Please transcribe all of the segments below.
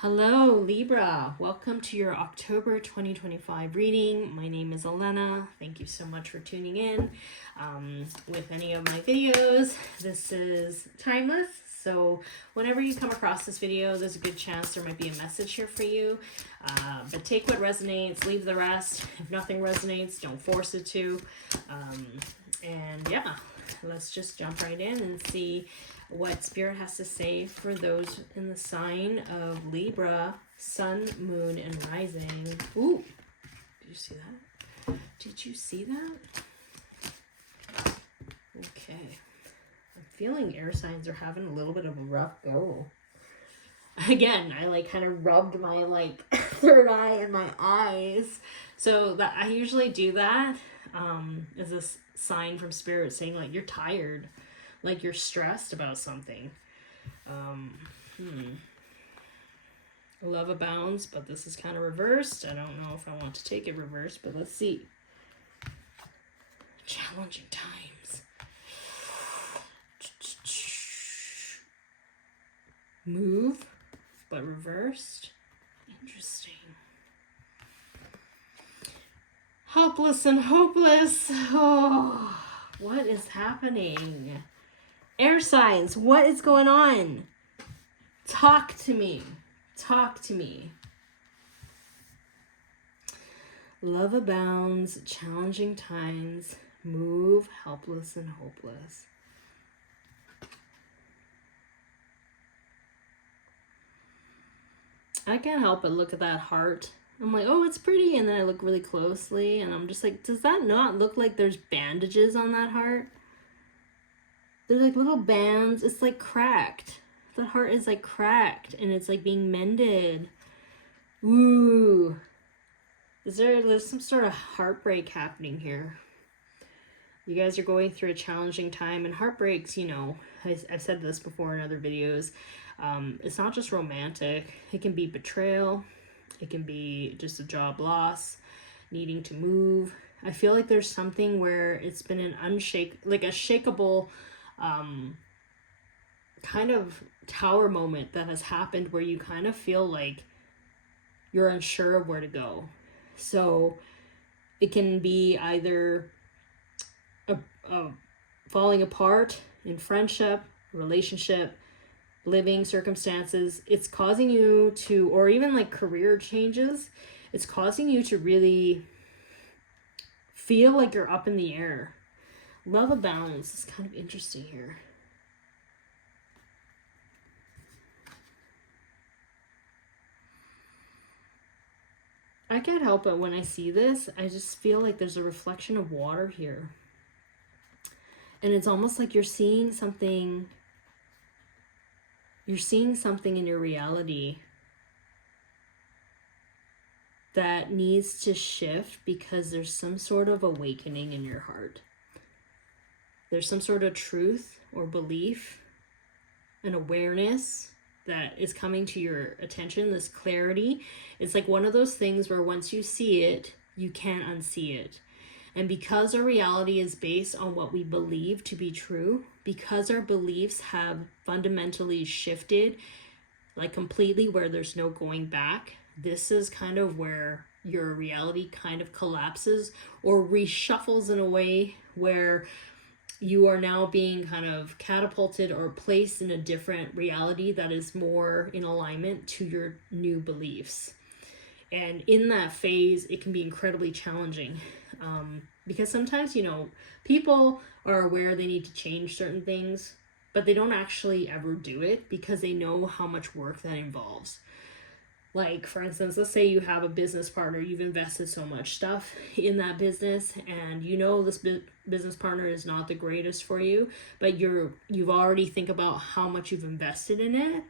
Hello, Libra. Welcome to your October 2025 reading. My name is Ellena. Thank you so much for tuning in with any of my videos. This is timeless, so whenever you come across this video, there's a good chance there might be a message here for you. But take what resonates, leave the rest. If nothing resonates, don't force it to. And yeah, let's just jump right in and see what Spirit has to say for those in the sign of Libra, Sun, Moon, and Rising. Ooh, did you see that? Did you see that? Okay. I'm feeling air signs are having a little bit of a rough go. Again, I kind of rubbed my third eye and my eyes. So that I usually do that as a sign from Spirit saying you're tired. Like you're stressed about something. Love abounds, but this is kind of reversed. I don't know if I want to take it reversed, but let's see. Challenging times. Move, but reversed. Interesting. Helpless and hopeless. Oh, what is happening? Air signs, what is going on? Talk to me. Talk to me. Love abounds, challenging times, move, helpless and hopeless. I can't help but look at that heart. I'm like, oh, it's pretty. And then I look really closely and I'm just like, does that not look like there's bandages on that heart? There's little bands. It's cracked. The heart is cracked and it's being mended. Ooh. There's some sort of heartbreak happening here. You guys are going through a challenging time, and heartbreaks, I've said this before in other videos. It's not just romantic. It can be betrayal. It can be just a job loss, needing to move. I feel like there's something where it's been a shakeable kind of tower moment that has happened where you kind of feel like you're unsure of where to go. So it can be either a falling apart in friendship, relationship, living circumstances. It's causing you to, or even career changes, it's causing you to really feel like you're up in the air. Love of balance is kind of interesting here. I can't help it when I see this. I just feel like there's a reflection of water here. And it's almost like you're seeing something in your reality that needs to shift because there's some sort of awakening in your heart. There's some sort of truth or belief, an awareness that is coming to your attention, this clarity. It's one of those things where once you see it, you can't unsee it. And because our reality is based on what we believe to be true, because our beliefs have fundamentally shifted, completely, where there's no going back, this is kind of where your reality kind of collapses or reshuffles in a way where you are now being kind of catapulted or placed in a different reality that is more in alignment to your new beliefs. And in that phase, it can be incredibly challenging because sometimes, people are aware they need to change certain things, but they don't actually ever do it because they know how much work that involves. For instance, let's say you have a business partner, you've invested so much stuff in that business, and this business partner is not the greatest for you, but you've already think about how much you've invested in it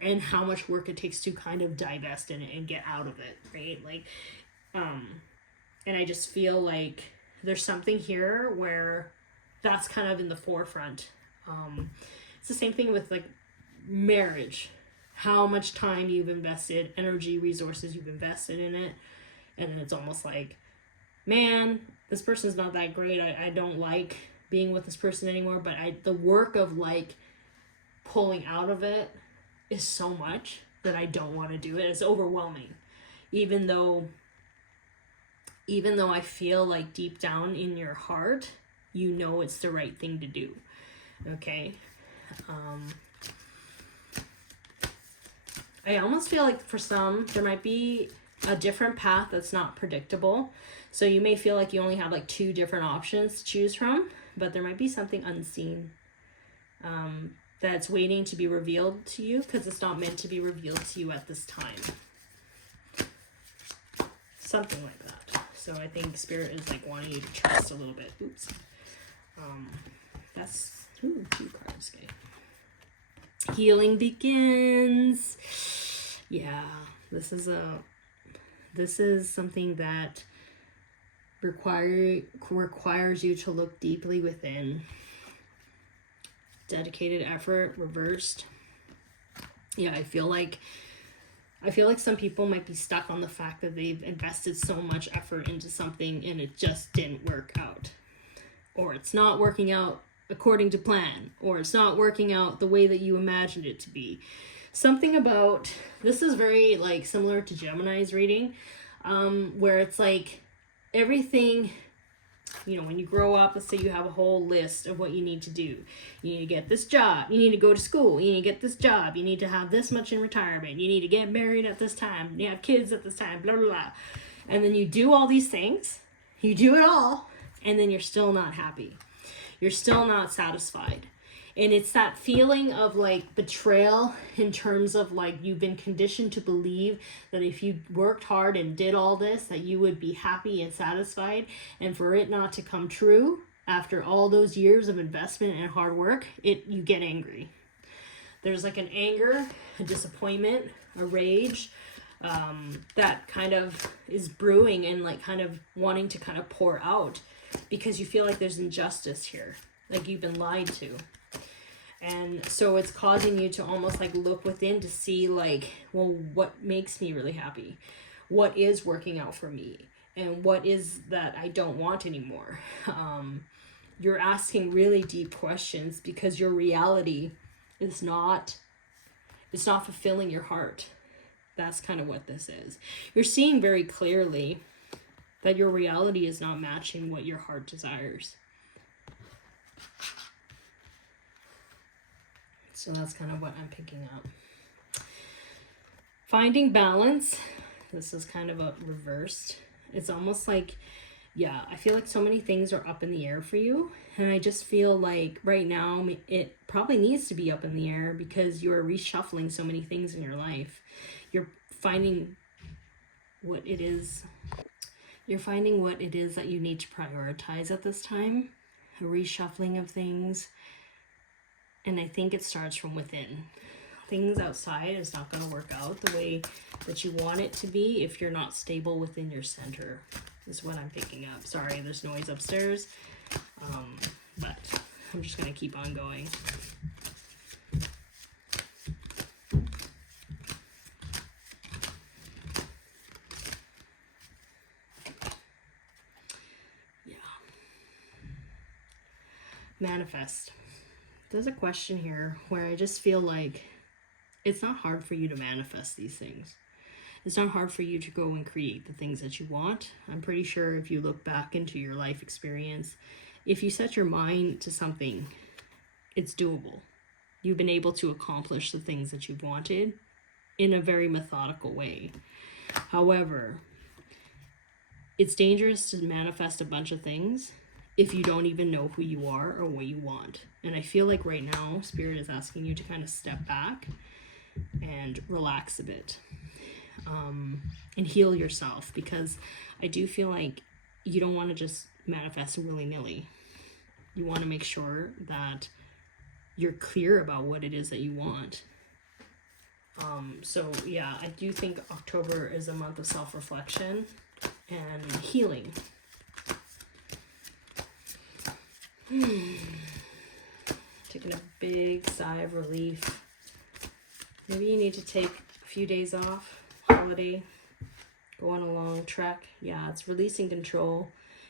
and how much work it takes to kind of divest in it and get out of it, right? And I just feel like there's something here where that's kind of in the forefront. It's the same thing with marriage. How much time you've invested, energy, resources you've invested in it. And then it's almost man, this person's not that great. I don't like being with this person anymore. But the work of pulling out of it is so much that I don't want to do it. It's overwhelming. Even though I feel like deep down in your heart, you know it's the right thing to do. Okay? I almost feel like for some, there might be a different path that's not predictable. So you may feel like you only have like 2 different options to choose from, but there might be something unseen that's waiting to be revealed to you, because it's not meant to be revealed to you at this time. Something like that. So I think Spirit is like wanting you to trust a little bit. Oops. That's 2 cards. Okay. Healing begins. Yeah, this is something that requires you to look deeply within. Dedicated effort reversed. Yeah, I feel like some people might be stuck on the fact that they've invested so much effort into something and it just didn't work out, or it's not working out according to plan, or it's not working out the way that you imagined it to be. Something about this is very like similar to Gemini's reading, where it's like everything, you know, when you grow up, let's say you have a whole list of what you need to do. You need to get this job, you need to go to school, you need to get this job, you need to have this much in retirement, you need to get married at this time, you have kids at this time, blah blah blah. And then you do all these things, you do it all, and then you're still not happy. You're still not satisfied. And it's that feeling of like betrayal, in terms of like you've been conditioned to believe that if you worked hard and did all this, that you would be happy and satisfied. And for it not to come true after all those years of investment and hard work, you get angry. There's like an anger, a disappointment, a rage, that kind of is brewing and like kind of wanting to kind of pour out, because you feel like there's injustice here, like you've been lied to. And so it's causing you to almost like look within to see like, well, what makes me really happy? What is working out for me? And what is that I don't want anymore? You're asking really deep questions because your reality is not, it's not fulfilling your heart. That's kind of what this is. You're seeing very clearly that your reality is not matching what your heart desires. So that's kind of what I'm picking up. Finding balance. This is kind of a reversed. It's almost like, yeah, I feel like so many things are up in the air for you. And I just feel like right now it probably needs to be up in the air because you're reshuffling so many things in your life. You're finding what it is. You're finding what it is that you need to prioritize at this time. A reshuffling of things. And I think it starts from within. Things outside is not going to work out the way that you want it to be if you're not stable within your center, is what I'm picking up. Sorry, there's noise upstairs, but I'm just going to keep on going. Yeah. Manifest. There's a question here where I just feel like it's not hard for you to manifest these things. It's not hard for you to go and create the things that you want. I'm pretty sure if you look back into your life experience, if you set your mind to something, it's doable. You've been able to accomplish the things that you've wanted in a very methodical way. However, it's dangerous to manifest a bunch of things if you don't even know who you are or what you want. And I feel like right now, Spirit is asking you to kind of step back and relax a bit, and heal yourself, because I do feel like you don't want to just manifest willy-nilly. You want to make sure that you're clear about what it is that you want. So yeah, I do think October is a month of self-reflection and healing. Taking a big sigh of relief. Maybe you need to take a few days off, holiday, go on a long trek. Yeah, it's releasing control.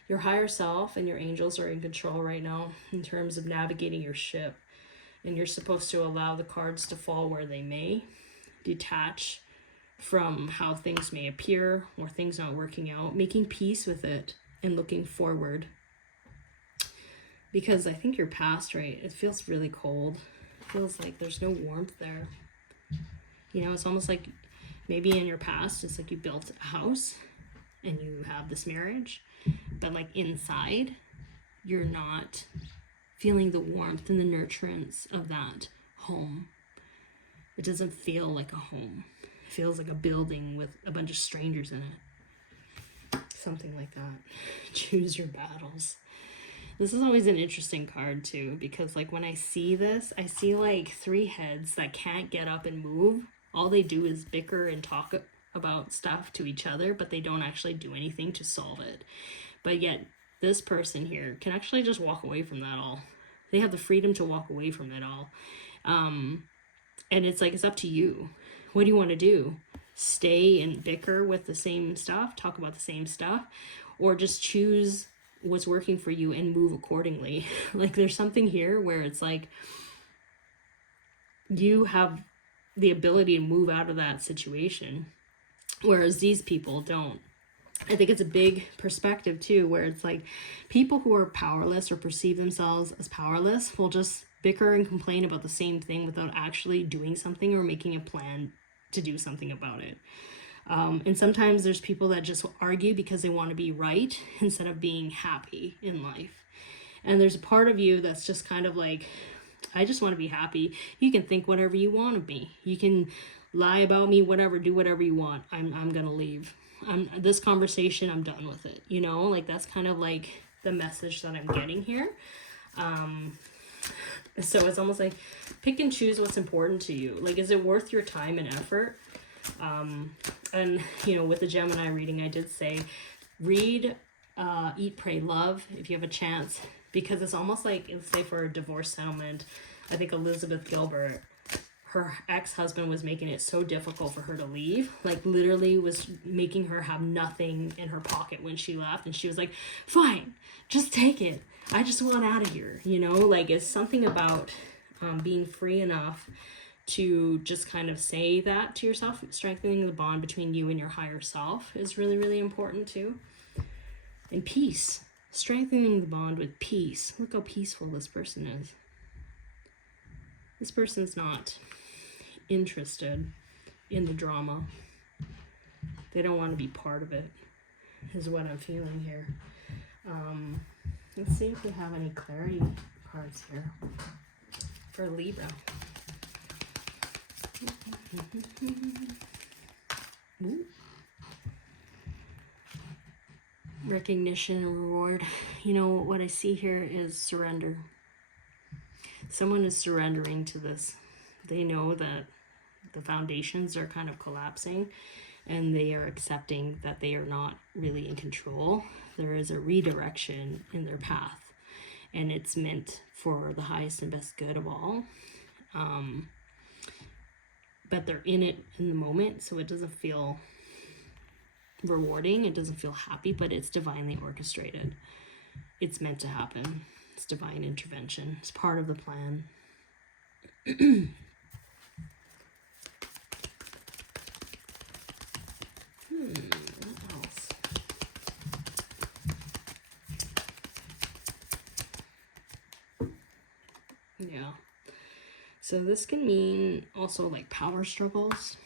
Your higher self and your angels are in control right now in terms of navigating your ship. And you're supposed to allow the cards to fall where they may, detach from how things may appear or things not working out, making peace with it and looking forward. Because I think your past, right, it feels really cold. It feels like there's no warmth there. You know, it's almost like maybe in your past, it's like you built a house and you have this marriage, but like inside, you're not feeling the warmth and the nurturance of that home. It doesn't feel like a home. It feels like a building with a bunch of strangers in it. Something like that. Choose your battles. This is always an interesting card too, because like when I see this, I see like 3 heads that can't get up and move. All they do is bicker and talk about stuff to each other, but they don't actually do anything to solve it. But yet this person here can actually just walk away from that all. They have the freedom to walk away from it all. And it's like, it's up to you. What do you want to do? Stay and bicker with the same stuff, talk about the same stuff, or just choose what's working for you and move accordingly. Like there's something here where it's like you have the ability to move out of that situation, whereas these people don't. I think it's a big perspective too, where it's like people who are powerless or perceive themselves as powerless will just bicker and complain about the same thing without actually doing something or making a plan to do something about it. And sometimes there's people that just argue because they want to be right instead of being happy in life. And there's a part of you that's just kind of like, I just want to be happy. You can think whatever you want of me. You can lie about me, whatever, do whatever you want. I'm going to leave. This conversation, I'm done with it. You know, like that's kind of like the message that I'm getting here. So it's almost like pick and choose what's important to you. Like, is it worth your time and effort? And, you know, with the Gemini reading, I did say, read, Eat, Pray, Love, if you have a chance, because it's almost like, let's say for a divorce settlement, I think Elizabeth Gilbert, her ex-husband was making it so difficult for her to leave, like literally was making her have nothing in her pocket when she left. And she was like, fine, just take it. I just want out of here. You know, like it's something about being free enough to just kind of say that to yourself. Strengthening the bond between you and your higher self is really, really important too. And peace, strengthening the bond with peace. Look how peaceful this person is. This person's not interested in the drama. They don't want to be part of it, is what I'm feeling here. Let's see if we have any clarity cards here for Libra. Ooh. Recognition and reward. You know, what I see here is surrender. Someone is surrendering to this. They know that the foundations are kind of collapsing and they are accepting that they are not really in control. There is a redirection in their path and it's meant for the highest and best good of all. But they're in it in the moment, so it doesn't feel rewarding. It doesn't feel happy, but it's divinely orchestrated. It's meant to happen. It's divine intervention. It's part of the plan. What else? Yeah. So this can mean also like power struggles.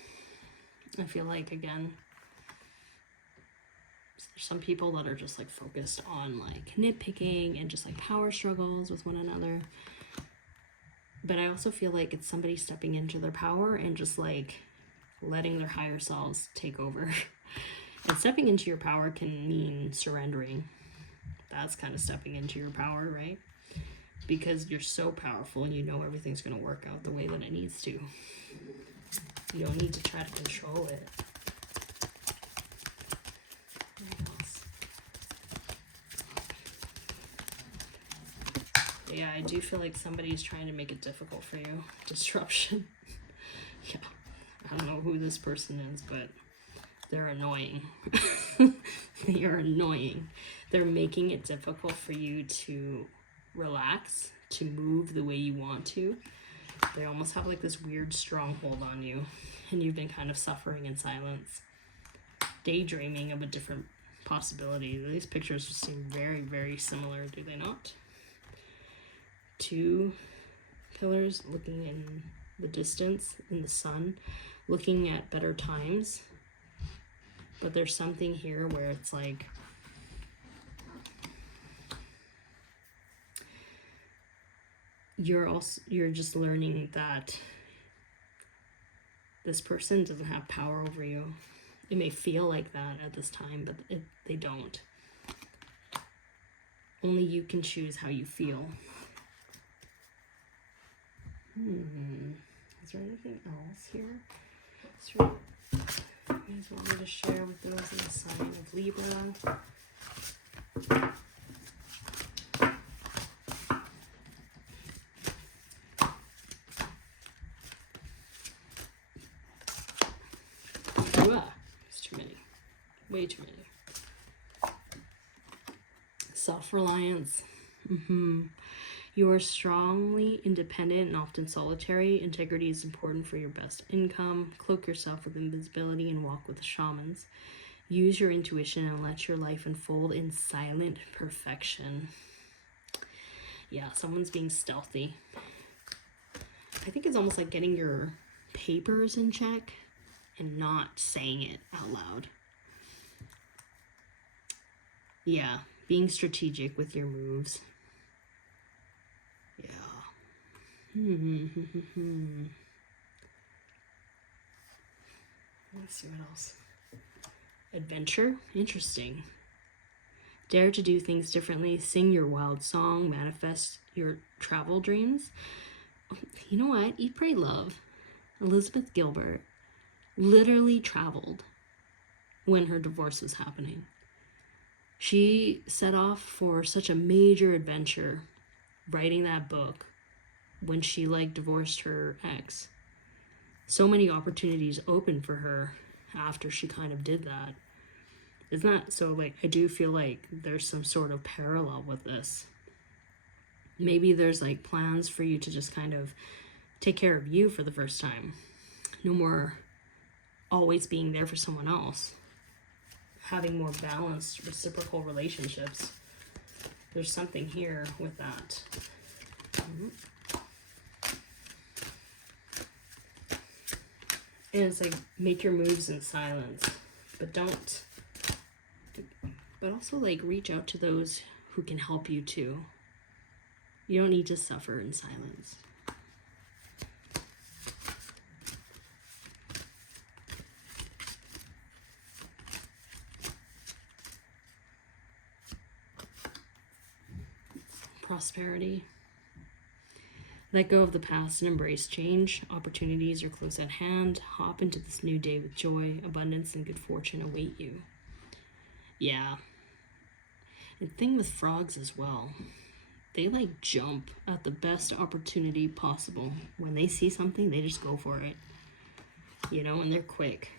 I feel like, again, there's some people that are just like focused on like nitpicking and just like power struggles with one another. But I also feel like it's somebody stepping into their power and just like letting their higher selves take over. And stepping into your power can mean surrendering. That's kind of stepping into your power, right? Because you're so powerful and you know everything's going to work out the way that it needs to. You don't need to try to control it. Yeah, I do feel like somebody's trying to make it difficult for you. Disruption. Yeah. I don't know who this person is, but they're annoying. They are annoying. They're making it difficult for you to relax, to move the way you want to. They almost have like this weird stronghold on you. and you've been kind of suffering in silence, daydreaming of a different possibility. These pictures seem very, very similar, do they not? Two pillars looking in the distance, in the sun, looking at better times. But there's something here where it's like, you're just learning that this person doesn't have power over you. It may feel like that at this time, but they don't. Only you can choose how you feel. Is there anything else here? Is there, you guys want me to share with those in the sign of Libra? It's too many. Way too many. Self-reliance. You are strongly independent and often solitary. Integrity is important for your best income. Cloak yourself with invisibility and walk with the shamans. Use your intuition and let your life unfold in silent perfection. Yeah, someone's being stealthy. I think it's almost like getting your papers in check and not saying it out loud. Yeah, being strategic with your moves. Yeah. Let's see what else. Adventure. Interesting. Dare to do things differently. Sing your wild song. Manifest your travel dreams. You know what? Eat, Pray, Love. Elizabeth Gilbert literally traveled when her divorce was happening. She set off for such a major adventure writing that book when she divorced her ex. So many opportunities opened for her after she kind of did that. It's not so I do feel like there's some sort of parallel with this. Maybe there's plans for you to just kind of take care of you for the first time. No more always being there for someone else. Having more balanced reciprocal relationships. There's something here with that. And it's make your moves in silence, but also reach out to those who can help you too. You don't need to suffer in silence. Prosperity. Let go of the past and embrace change. Opportunities are close at hand. Hop into this new day with joy. Abundance and good fortune await you. Yeah. And thing with frogs as well. They jump at the best opportunity possible. When they see something, they just go for it. And they're quick.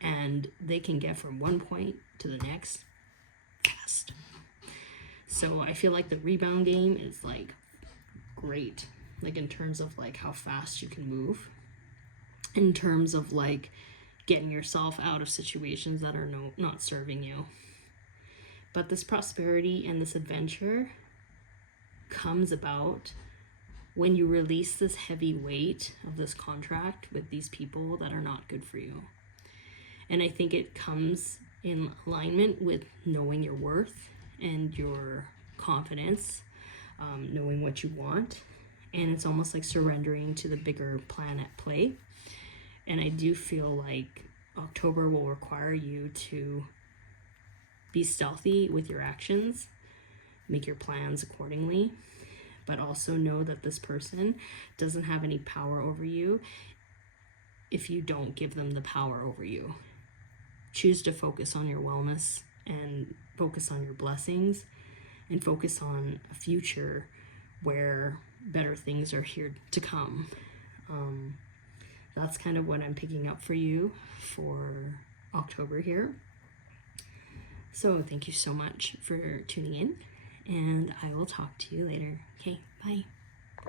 And they can get from one point to the next fast. So I feel the rebound game is great. In terms of how fast you can move. In terms of getting yourself out of situations that are not serving you. But this prosperity and this adventure comes about when you release this heavy weight of this contract with these people that are not good for you. And I think it comes in alignment with knowing your worth and your confidence, knowing what you want. And it's almost surrendering to the bigger plan at play. And I do feel October will require you to be stealthy with your actions, make your plans accordingly, but also know that this person doesn't have any power over you if you don't give them the power over you. Choose to focus on your wellness and focus on your blessings and focus on a future where better things are here to come. That's kind of what I'm picking up for you for October here. So thank you so much for tuning in, and I will talk to you later. Okay, bye.